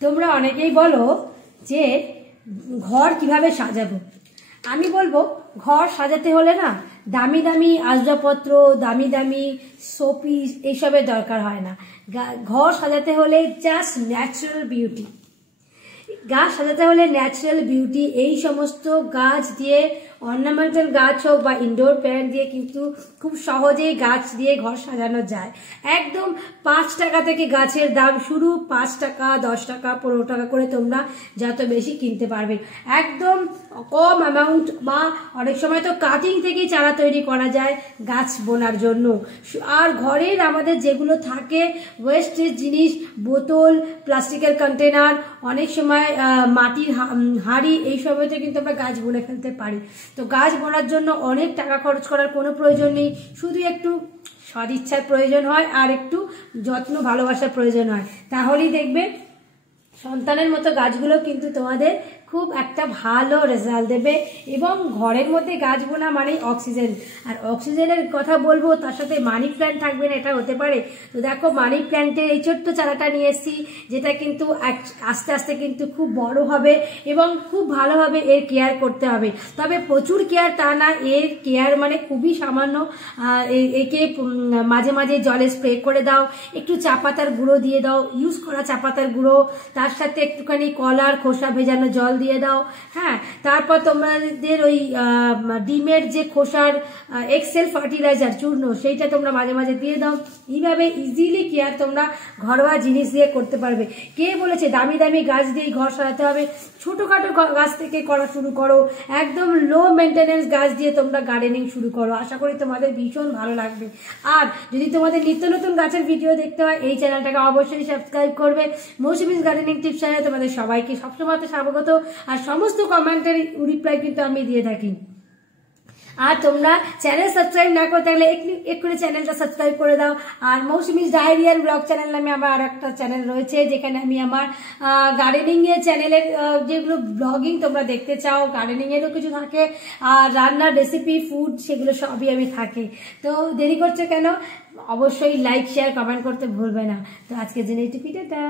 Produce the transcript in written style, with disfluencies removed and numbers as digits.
তোমরা অনেকেই বলো যে ঘর কিভাবে সাজাবো। আমি বলবো ঘর সাজাতে হলে না দামি দামি আসবাবপত্র, দামি দামি শোপিস এইসবের দরকার হয় না। ঘর সাজাতে হলে জাস্ট ন্যাচারাল বিউটি। গাছ সাজাতে হলে ন্যাচারাল বিউটি, এই সমস্ত গাছ দিয়ে, অর্নামেন্টাল গাছ হোক বা ইনডোর প্ল্যান্ট দিয়ে কিন্তু খুব সহজেই গাছ দিয়ে ঘর সাজানো যায়। একদম 5 টাকা থেকে গাছের দাম শুরু, 5 টাকা, 10 টাকা, 15 টাকা করে তোমরা যত বেশি কিনতে পারবে। একদম কম অ্যামাউন্ট, বা অনেক সময় তো কাটিং থেকেই চারা তৈরি করা যায় গাছ বোনার জন্য। আর ঘরের আমাদের যেগুলো থাকে ওয়েস্টেজ জিনিস, বোতল, প্লাস্টিকের কন্টেনার, অনেক সময় মাটির হাঁড়ি, এই সময়তে কিন্তু আমরা গাছ বুনে ফেলতে পারি। তো গাছ বোনার জন্য অনেক টাকা খরচ করার কোনো প্রয়োজন নেই, শুধু একটু সদিচ্ছার প্রয়োজন হয় আর একটু যত্ন ভালোবাসার প্রয়োজন হয়। তাহলেই দেখবে সন্তানের মতো গাছগুলো কিন্তু তোমাদের খুব একটা ভালো রেজাল্ট দেবে। এবং ঘরের মধ্যে গাছ বোনা মানেই অক্সিজেন, আর অক্সিজেনের কথা বলবো, তার সাথে মানি প্ল্যান্ট থাকবে না এটা হতে পারে? তো দেখো মানি প্ল্যান্টের এই ছোট্ট চারাটা নিয়ে এসেছি, যেটা কিন্তু আস্তে আস্তে কিন্তু খুব বড় হবে এবং খুব ভালোভাবে এর কেয়ার করতে হবে। তবে প্রচুর কেয়ার তা না, এর কেয়ার মানে খুবই সামান্য। একে মাঝে মাঝে জলে স্প্রে করে দাও, একটু চা পাতার গুঁড়ো দিয়ে দাও, ইউজ করা চা পাতার গুঁড়ো, তার সাথে একটুখানি কলার খোসা ভেজানো জল দিয়ে দাও। হ্যাঁ, তারপর তোমাদের ওই ডিমের যে খোসার এক্সেল ফার্টিলাইজার চূর্ণ, সেইটা তোমরা মাঝে মাঝে দিয়ে দাও। এইভাবে ইজিলি কেয়ার তোমরা ঘরোয়া জিনিস দিয়ে করতে পারবে। কে বলেছে দামি দামি গাছ দিয়েই ঘর সাজাতে হবে? ছোটখাটো গাছ থেকে করা শুরু করো, একদম লো মেনটেনেন্স গাছ দিয়ে তোমরা গার্ডেনিং শুরু করো। আশা করি তোমাদের ভীষণ ভালো লাগবে। আর যদি তোমাদের নিত্য নতুন গাছের ভিডিও দেখতে হয়, এই চ্যানেলটাকে অবশ্যই সাবস্ক্রাইব করবে। মৌসুমীজ গার্ডেনিং টিপস চ্যানেলে তোমাদের সবাইকে সবসময় স্বাগত। আর সমস্ত কমেন্টের রিপ্লাই কিন্তু আমি দিয়ে থাকি। আর তোমরা চ্যানেল সাবস্ক্রাইব না করে থাকলে এক্ষুনি চ্যানেলটা সাবস্ক্রাইব করে দাও। আর মৌসুমীজ ডায়েরি আর ব্লগ চ্যানেল নামে আমার আর একটা চ্যানেল রয়েছে, যেখানে আমি আমার গার্ডেনিং এর চ্যানেলের যেগুলো ব্লগিং তোমরা দেখতে চাও, গার্ডেনিং এরও কিছু থাকে, আর রান্নার রেসিপি, ফুড, সেগুলো সবই আমি থাকি। তো দেরি করছে কেন? অবশ্যই লাইক, শেয়ার, কমেন্ট করতে ভুলবে না। তো আজকের জন্য এইটুকুই, টাটা।